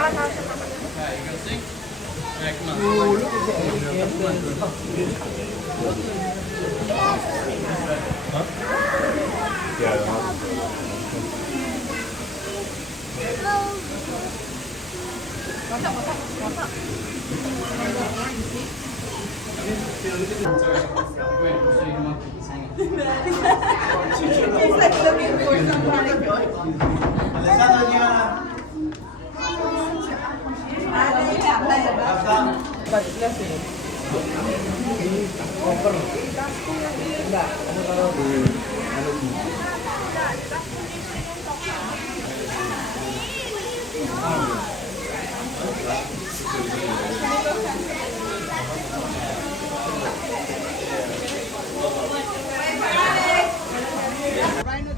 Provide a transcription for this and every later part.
Okay, you gonna sing? Alright, come on. Wait, so you don't want to keep singing? He's like looking for somebody going.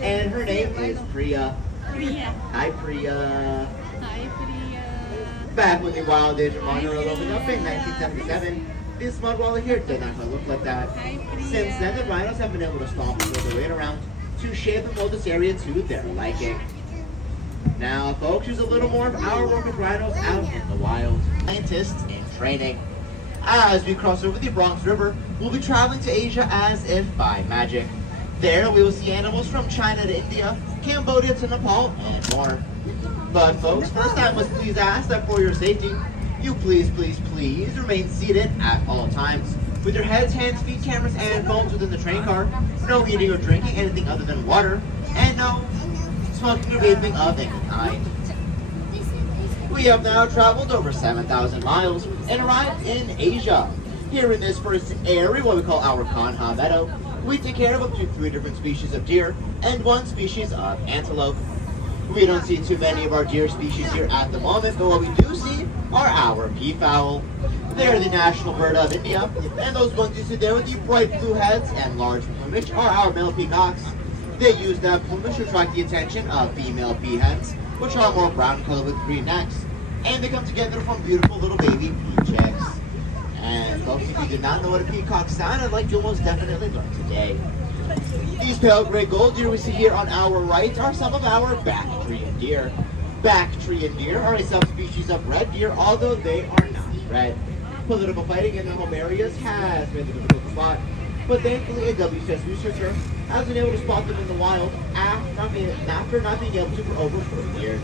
And her name is Priya. Priya. Hi, Priya. Hi, Priya. Back when the wild age of Monroe opened up in 1977, this mud wall here did not quite look like that. Hi, Priya. Since then, the rhinos have been able to stomp and their weight around to shape and mold this area to their liking. Now, folks, here's a little more of our work with rhinos out in the wild. Scientists in training. As we cross over the Bronx River, we'll be traveling to Asia as if by magic. There, we will see animals from China to India, Cambodia to Nepal, and more. But folks, first I must please ask that for your safety, you please remain seated at all times, with your heads, hands, feet, cameras, and phones within the train car, no eating or drinking anything other than water, and no smoking or vaping of any kind. We have now traveled over 7,000 miles and arrived in Asia. Here in this first area, what we call our Kanha Meadow, we take care of up to 3 different species of deer and 1 species of antelope. We don't see too many of our deer species here at the moment, but what we do see are our peafowl. They're the national bird of India, and those ones you see there with the bright blue heads and large plumage are our male peacocks. They use that plumage to attract the attention of female peahens, which are more brown color with green necks, and they come together to form beautiful little baby pea chicks. And folks, if you did not know what a peacock sounded like, you'll most definitely learn today. These pale gray gold deer we see here on our right are some of our Bactrian deer. Bactrian deer are a subspecies of red deer, although they are not red. Political fighting in their home areas has made them difficult to spot, but thankfully a WCS researcher has been able to spot them in the wild after not being able to for over 40 years.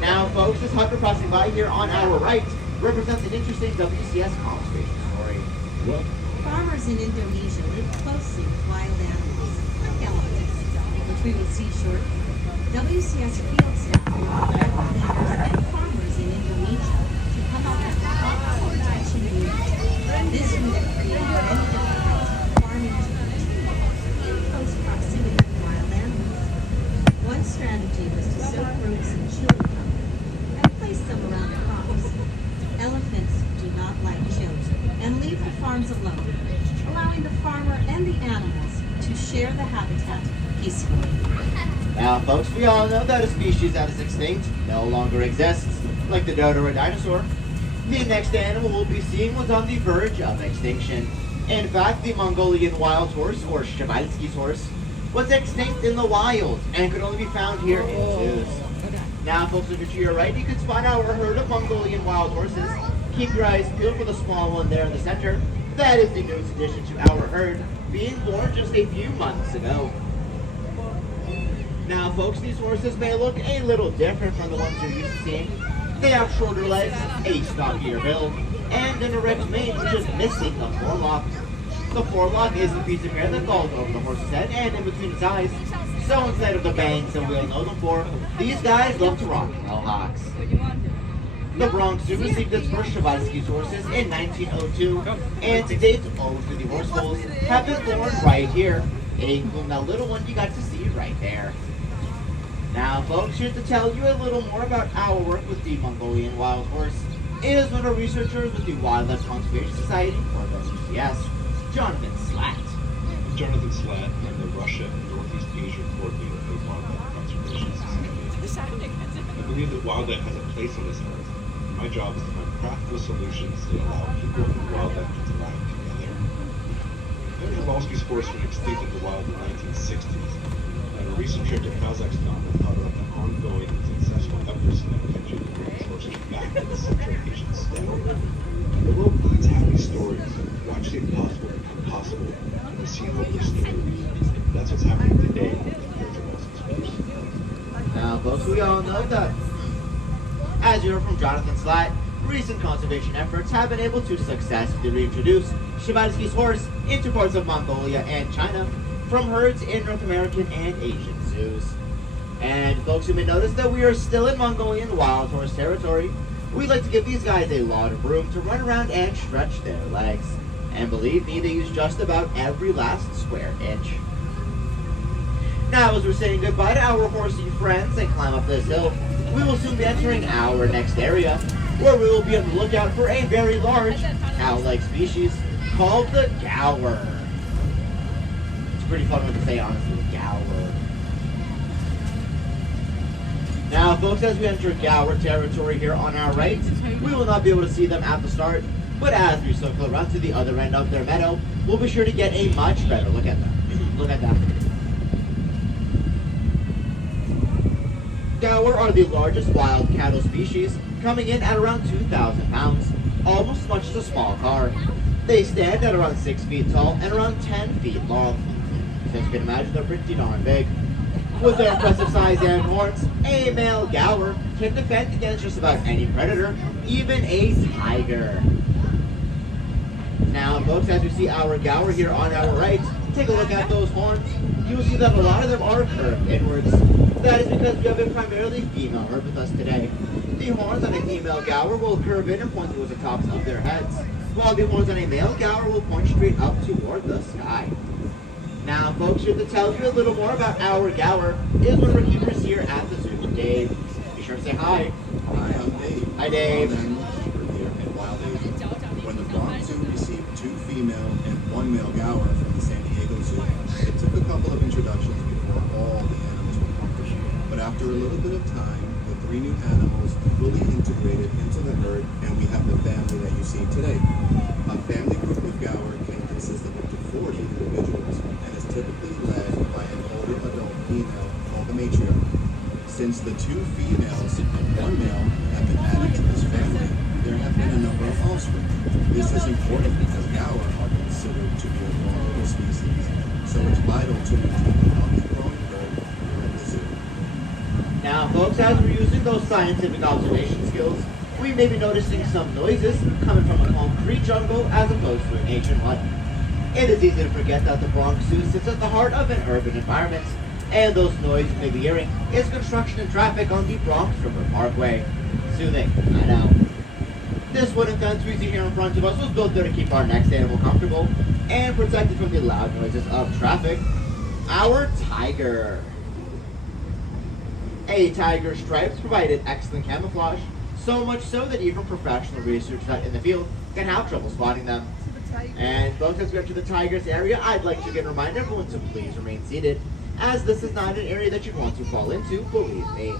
Now folks, this hunter crossing by here on our right represents an interesting WCS conservation story. Farmers in Indonesia live closely with wild animals, like elephants, which we will see shortly. WCS field staff work with leaders and farmers in Indonesia to come up with thoughtful protection units. This unit created many different kinds of farming to continue in close proximity to wild animals. One strategy was to soak roots in chili powder and place them around the crops. Elephants do not like chili and leave the farms alone, allowing the farmer and the animals to share the habitat peacefully. Now folks, we all know that a species that is extinct no longer exists, like the dodo or dinosaur. The next animal we'll be seeing was on the verge of extinction. In fact, the Mongolian wild horse, or Przewalski's horse, was extinct in the wild and could only be found here in zoos. Now folks, over to your right, you can spot our herd of Mongolian wild horses. Keep your eyes peeled for the small one there in the center. That is the newest addition to our herd, being born just a few months ago. Now folks, these horses may look a little different from the ones you're used to seeing. They have shorter legs, a stockier build, and an erect mane which is missing the forelock. The forelock is the piece of hair that falls over the horse's head and in between its eyes. So instead of the bangs that we all know them for, these guys love to rock mohawks. The Bronx Zoo received its first Przewalski's horses in 1902, and to date, all of the horse foals have been born right here, including that little one you got to see right there. Now, folks, here to tell you a little more about our work with the Mongolian wild horse is one of our researchers with the Wildlife Conservation Society, or WCS, Jonathan Slatt. I'm Jonathan Slatt. I'm the Russia and Northeast Asia coordinator for the Wildlife Conservation Society. I believe that wildlife has a place on this earth. My job is to find practical solutions that allow people and wildlife to thrive together. Przewalski's horse went extinct in the wild in the 1960s. And a recent trip to Kazakhstan has brought up the ongoing and successful efforts in that country to bring this horse to note that. As you heard from Jonathan Slatt, recent conservation efforts have been able to successfully reintroduce Shavansky's horse into parts of Mongolia and China from herds in North American and Asian zoos. And folks, you may notice that we are still in Mongolian wild horse territory. We like to give these guys a lot of room to run around and stretch their legs. And believe me, they use just about every last square inch. Now, as we're saying goodbye to our horsey friends and climb up this hill, we will soon be entering our next area, where we will be on the lookout for a very large cow-like species called the Gaur. It's a pretty fun one to say, honestly, Gaur. Now, folks, as we enter Gaur territory here on our right, we will not be able to see them at the start, but as we circle around to the other end of their meadow, we'll be sure to get a much better look at them. Look at that. Gaur are the largest wild cattle species, coming in at around 2,000 pounds, almost as much as a small car. They stand at around 6 feet tall and around 10 feet long. So you can imagine they're pretty darn big. With their impressive size and horns, a male Gaur can defend against just about any predator, even a tiger. Now, folks, as you see our Gaur here on our right, take a look at those horns. You will see that a lot of them are curved inwards. That is because we have a primarily female herd with us today. The horns on a female Gaur will curve in and point towards the tops of their heads, while the horns on a male Gaur will point straight up toward the sky. Now, folks, here to tell you a little more about our Gaur is one of our keepers here at the zoo, Dave. Be sure to say hi. Hi, I'm Dave. Hi, Dave. I'm an animal keeper here at Wild Asia. When the Bronx Zoo received 2 female and 1 male Gaur from the San Diego Zoo, it took a couple of introductions before all the animals were comfortable. But after a little bit of time, the 3 new animals fully integrated into the herd, and we have the family that you see today. A family group of Gaur can consist of up to 40 individuals, and is typically led by an older adult female called the matriarch. Since the 2 females and 1 male have been added to this family, there have been a number of offspring. This is important because Gaur are considered to be a vulnerable species, so it's vital to maintain a healthy growing herd here at the zoo. Now, folks, as we're using those scientific observation skills, we may be noticing some noises coming from a concrete jungle as opposed to an ancient one. It is easy to forget that the Bronx Zoo sits at the heart of an urban environment, and those noises you may be hearing is construction and traffic on the Bronx River Parkway. Soothing, I know. This wooden fence we see here in front of us was built there to keep our next animal comfortable and protected from the loud noises of traffic. Our tiger. A tiger's stripes provided excellent camouflage, so much so that even professional researchers out in the field can have trouble spotting them. And folks, as we enter the tiger's area, I'd like to again remind everyone to please remain seated, as this is not an area that you'd want to fall into, believe me.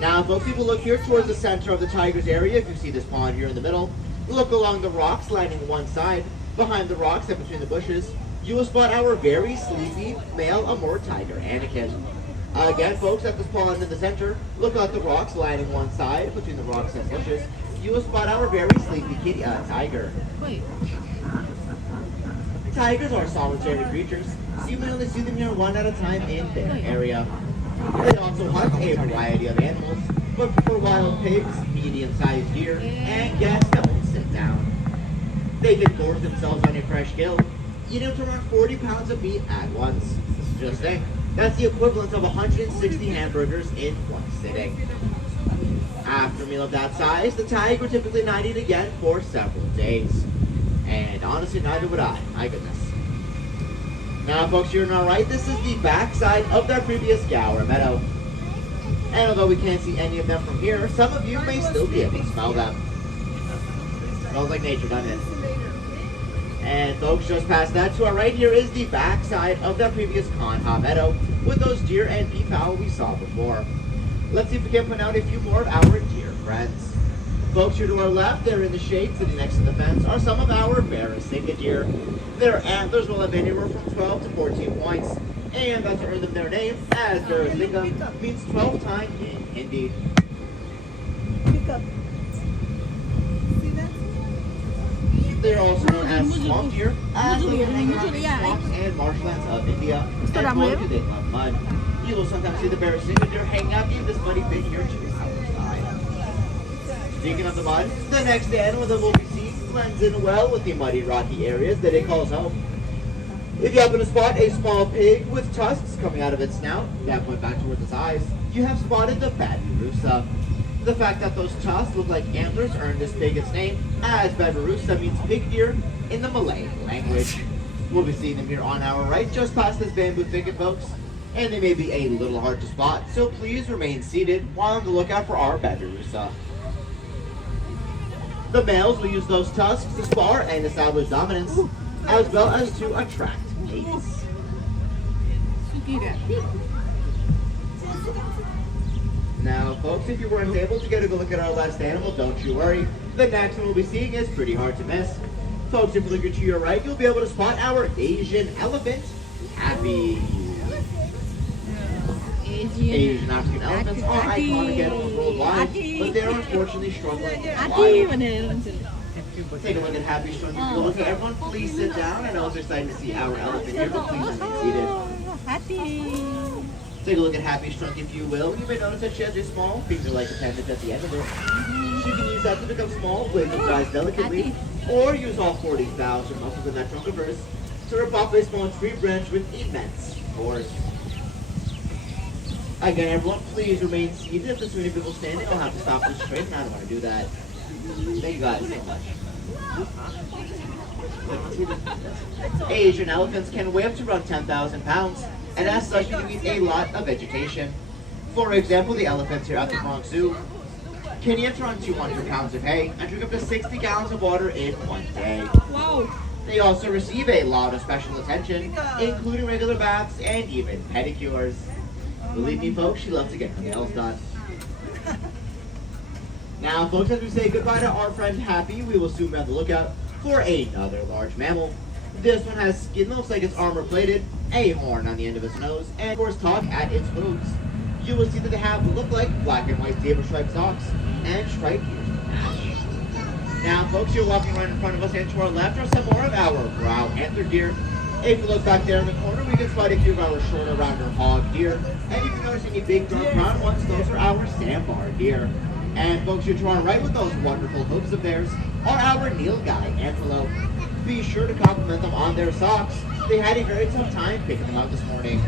Now, folks, if you look here towards the center of the tiger's area, if you see this pond here in the middle, look along the rocks lining one side. Behind the rocks and between the bushes, you will spot our very sleepy male Amur tiger, Anakin. Again, folks, at this pond in the center, look at the rocks lining one side. Between the rocks and bushes, you will spot our very sleepy kitty, tiger. Tigers are solitary creatures, so you may only see them here one at a time in their area. They also hunt a variety of animals, but prefer wild pigs, medium-sized deer, and yes, don't sit down. They can gorge themselves on a fresh kill, eating up to around 40 pounds of meat at once. Just think, that's the equivalent of 160 hamburgers in one sitting. After a meal of that size, the tiger would typically not eat again for several days. And honestly, neither would I. My goodness. Now, folks, you're not right. This is the backside of that previous Gaur meadow. And although we can't see any of them from here, some of you may still be able to smell them. Smells like nature, doesn't it? And folks, just past that to our right here is the backside of that previous Kanha meadow with those deer and peafowl we saw before. Let's see if we can point out a few more of our deer friends. Folks, here to our left, there in the shade sitting next to the fence, are some of our Barasingha deer. Their antlers will have anywhere from 12 to 14 points, and that's earned them their name, as Barasingha means 12 time in Hindi. Pick up. See that? They're also known as swamp deer, as they hang around in swamps and marshlands of India, and boy do they love mud. You will sometimes see the bear single deer hanging out in this muddy pit here to our side. Speaking of the mud, the next animal that we'll be seeing blends in well with the muddy, rocky areas that it calls home. If you happen to spot a small pig with tusks coming out of its snout that point back towards its eyes, you have spotted the babirusa. The fact that those tusks look like antlers earned this pig its name, as babirusa means pig deer in the Malay language. We'll be seeing them here on our right, just past this bamboo thicket, folks, and they may be a little hard to spot, so please remain seated while on the lookout for our babirusa. The males will use those tusks to spar and establish dominance, as well as to attract mates. Now, folks, if you weren't able to get a good look at our last animal, don't you worry. The next one we'll be seeing is pretty hard to miss. Folks, if you look to your right, you'll be able to spot our Asian elephant, Happy. Asian African elephants are iconic animals worldwide, but they are unfortunately struggling with wild. Take a look at Happy struggling. Okay, everyone, please sit down. I know it's exciting to see our elephant here, but please remain seated. Happy. Take a look at Happy's trunk, if you will. You may notice that she has a small finger-like appendage at the end of it. She can use that to become small, wiggle her eyes delicately, or use all 40,000 muscles in that trunk of hers to rip off a small tree branch with immense force. Again, everyone, please remain seated. If there's too many people standing, I'll have to stop this train, and I don't want to do that. Thank you guys so much. Asian elephants can weigh up to around 10,000 pounds, and as such, you can eat a lot of vegetation. For example, the elephants here at the Bronx Zoo can eat around 200 pounds of hay and drink up to 60 gallons of water in one day. Wow. They also receive a lot of special attention, including regular baths and even pedicures. Believe me, folks, she loves to get her nails done. Now, folks, as we say goodbye to our friend Happy, we will soon be on the lookout for another large mammal. This one has skin that looks like it's armor-plated, a horn on the end of its nose, and of course talk at its hooves. You will see that they have what look like black and white zebra striped socks and striped ears to match. Now, folks, you're walking right in front of us, and to our left are some more of our brow antler deer. If you look back there in the corner, we can spot a few of our shorter, rounder hog deer. And if you notice any big, dark brown ones, those are our sandbar deer. And folks, you're to our right with those wonderful hooves of theirs are our Nilgai antelope. Be sure to compliment them on their socks. They had a very tough time picking them out this morning.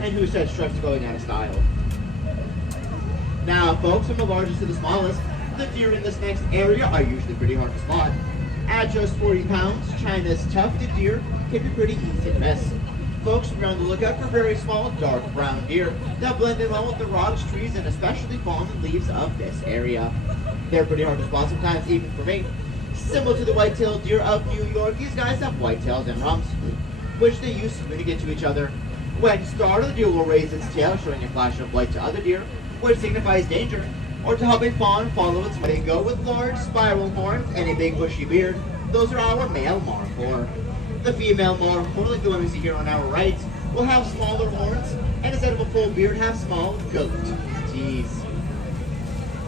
And who said stripes going out of style? Now, folks, from the largest to the smallest, the deer in this next area are usually pretty hard to spot. At just 40 pounds, China's tufted deer can be pretty easy to miss. Folks, we're on the lookout for very small, dark brown deer that blend in well with the rocks, trees, and especially fallen leaves of this area. They're pretty hard to spot sometimes, even for me. Similar to the white-tailed deer of New York, these guys have white-tails and rumps, which they use to communicate to each other. When startled, the deer will raise its tail, showing a flash of light to other deer, which signifies danger, or to help a fawn follow its way. They go with large spiral horns and a big bushy beard. Those are our male markhor. The female markhor, like the one we see here on our right, will have smaller horns, and instead of a full beard, have small goat teeth.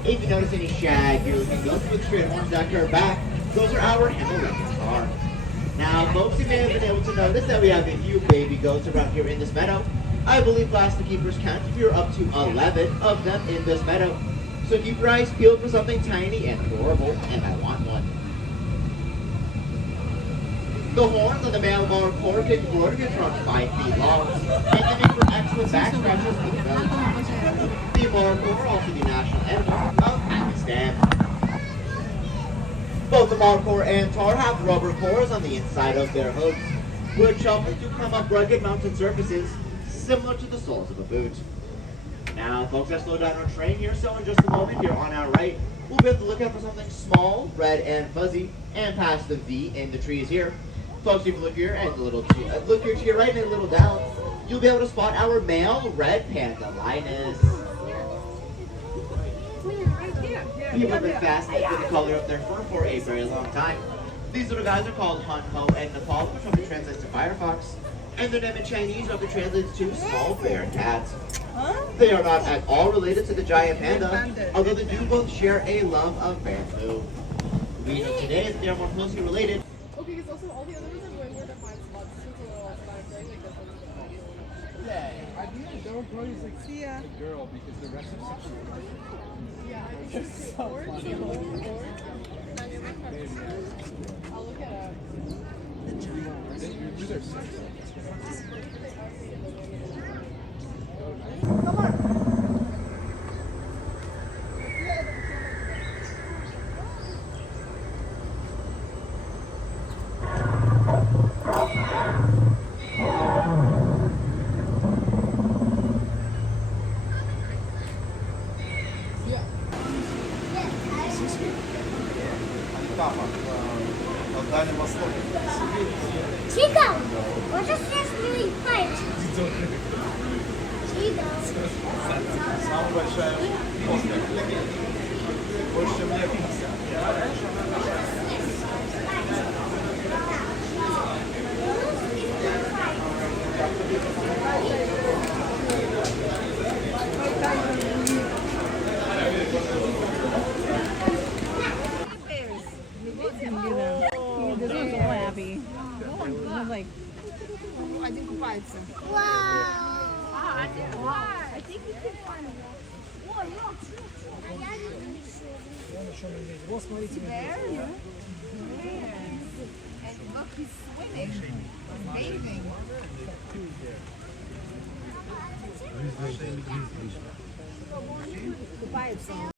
If you notice any shaggy looking goats with straight horns that curve back, those are our Himalayan tar. Now, folks, you may have been able to notice that we have a few baby goats around here in this meadow. I believe last the keepers counted, we are up to 11 of them in this meadow. So keep your eyes peeled for something tiny and adorable, and I want one. The horns of the male markhor can grow to get around 5 feet long, and can make for excellent back scratches with the belt. The markhor, also the national animal of Pakistan. Both the markhor and tar have rubber cores on the inside of their hooves, which help them to climb up rugged mountain surfaces, similar to the soles of a boot. Now, folks, I slowed down our train here, so in just a moment here on our right, we'll be able to look out for something small, red, and fuzzy, and past the V in the trees here. Folks, if you look here and look here to your right and a little down, you'll be able to spot our male red panda lioness. People have been fascinated with the color of their fur for a very long time. These little guys are called Han Ho and Nepal, which roughly translates to firefox, and their name in Chinese roughly translates to small bear cats. They are not at all related to the giant panda, although they do both share a love of bamboo. We know today that they are more closely related. Okay, because also all the other ones are going where the find spots, so it's a little automatic, right? Like this one's See ya. Girl, because the rest of Yeah, I think it's orange. Orange. I'll look it up. These are six. Chico, what does this really fight? Chico. Самая большая больше, чем лето. Один купается. Wow. I think you can find there. And look, he's swimming, bathing. Купается.